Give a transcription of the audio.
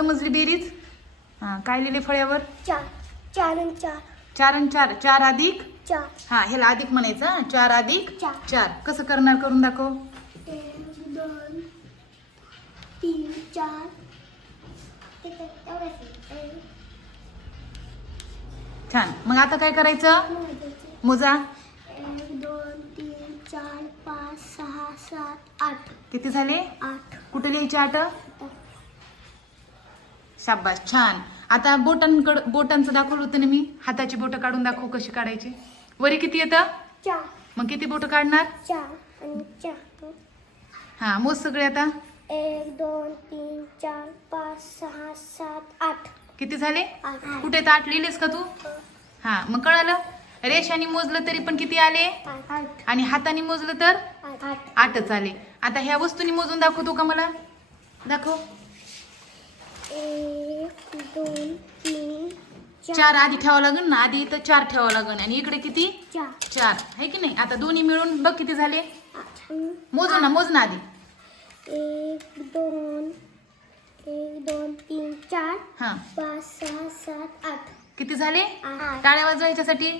समजली बेरीज? हा काय लिहिले फळ्यावर? चार. चार आणि चार. चार आणि चार. चार अधिक? चार. हा ह्याला अधिक म्हणायचं हा. चार अधिक? चार. चार. कसं करणार करून दाखव. एक दोन तीन चार. किती? एवढंच आहे. एक, छान. मग आता काय करायचं. मोजा. एक दोन तीन चार पाच सहा सात आठ. किती झाले? आठ. कुठे लिहायचे आठ? शाबास छान. आता बोटांकड बोटांचं दाखवलं होतं ना मी. हाताची बोटं काढून दाखव कशी काढायची. वरी किती येतं? चार. मग किती बोटं काढणार? चार आणि चार. हा मोज सगळे आता. एक दोन तीन चार पाच सहा सात आठ. किती झाले? आठ. कुठे तर आठ लिहिलेस का तू? हा. मग कळालं? रेषाने मोजलं तरी पण किती आले? आणि हाताने मोजलं तर? आठ. आठ. आठच आले. आता ह्या वस्तूनी मोजून दाखवतो का मला? दाखव. एक दोन तीन चार. आधी ठेवावं लागेल ना? आधी इथं चार ठेवावं लागेल. आणि इकडे किती? चार. चार. आहे की नाही? आता दोन्ही मिळून बघ किती झाले. मोजू ना मोज ना आधी. एक दोन एक दोन तीन चार. हा. पाच सहा सात आठ. किती झाले? आठ. टाळ्या वाजवायच्यासाठी.